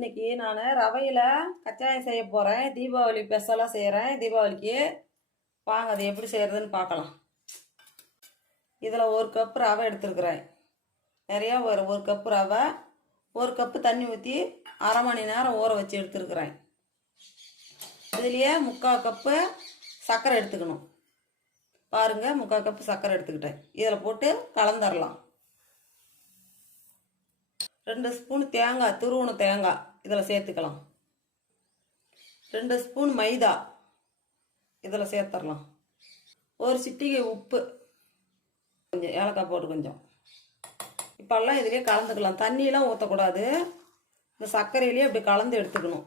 இன்னைக்கு நான் ரவையில் கச்சாயம் செய்ய போகிறேன். தீபாவளி ஸ்பெஷலாக செய்கிறேன். தீபாவளிக்கு வாங்க அது எப்படி செய்கிறதுன்னு பார்க்கலாம். இதில் ஒரு கப்பு ரவை எடுத்துருக்குறேன். நிறையா ஒரு கப்பு ரவை, ஒரு கப்பு தண்ணி ஊற்றி அரை மணி நேரம் ஊற வச்சு எடுத்துருக்குறேன். இதுலேயே 3/4 கப்பு சர்க்கரை எடுத்துக்கணும். பாருங்கள், 3/4 கப்பு சர்க்கரை எடுத்துக்கிட்டேன். இதில் போட்டு கலந்துடலாம். 2 ஸ்பூன் தேங்காய், துருவன தேங்காய் இதில் சேர்த்துக்கலாம். 2 ஸ்பூன் மைதா இதில் சேர்த்துடலாம். ஒரு சிட்டிகை உப்பு, கொஞ்சம் ஏலக்காய் போட்டு கொஞ்சம். இப்போல்லாம் இதிலே கலந்துக்கலாம். தண்ணியெலாம் ஊற்றக்கூடாது. இந்த சர்க்கரையிலேயே அப்படி கலந்து எடுத்துக்கணும்.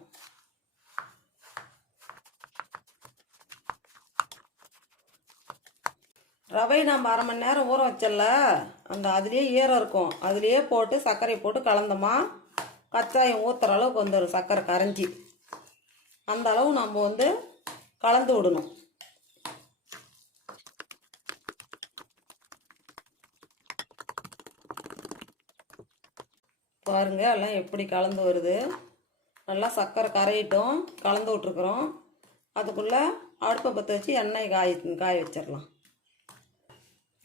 ரவை நம்ம அரை மணி நேரம் ஊற வச்சல, அதுலேயே ஈரம் இருக்கும். அதுலேயே போட்டு சர்க்கரை போட்டு கலந்தோமா கச்சாயம் ஊற்றுற அளவுக்கு வந்துடும். சர்க்கரை கரைஞ்சி அந்த அளவு நம்ம கலந்து விடணும். பாருங்க, எல்லாம் எப்படி கலந்து வருது. நல்லா சர்க்கரை கரையிட்டும். கலந்து விட்ருக்குறோம். அதுக்குள்ளே அடுப்பை பற்ற வச்சு எண்ணெய் காய வச்சிடலாம்.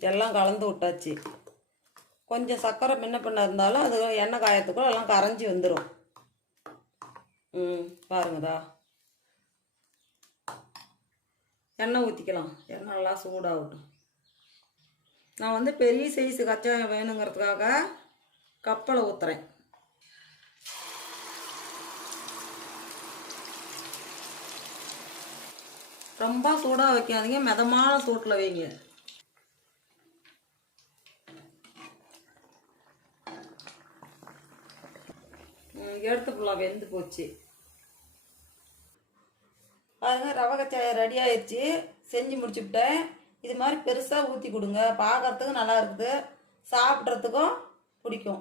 எல்லாம் கலந்து விட்டாச்சு. கொஞ்சம் சர்க்கரை முன்ன பின்ன இருந்தாலும் அது எண்ணெய் காயத்துக்குள்ள எல்லாம் கரைஞ்சி வந்துடும். பாருங்கதா, எண்ணெய் ஊற்றிக்கலாம். எண்ணெய் நல்லா சூடாகட்டும். நான் பெரிய சைஸு கச்சாயம் வேணுங்கிறதுக்காக கப்பில் ஊற்றுறேன். ரொம்ப சூடாக வைக்காதீங்க, மிதமான சூட்டில் வைங்க. எடுத்து ஃபுல்லாக வெந்து போச்சு. பாருங்க, ரவை கச்சாயம் ரெடி ஆயிடுச்சு. செஞ்சு முடிச்சுவிட்டேன். இது மாதிரி பெருசாக ஊற்றி கொடுங்க. பார்க்கறதுக்கும் நல்லா இருக்குது, சாப்பிட்றதுக்கும் பிடிக்கும்.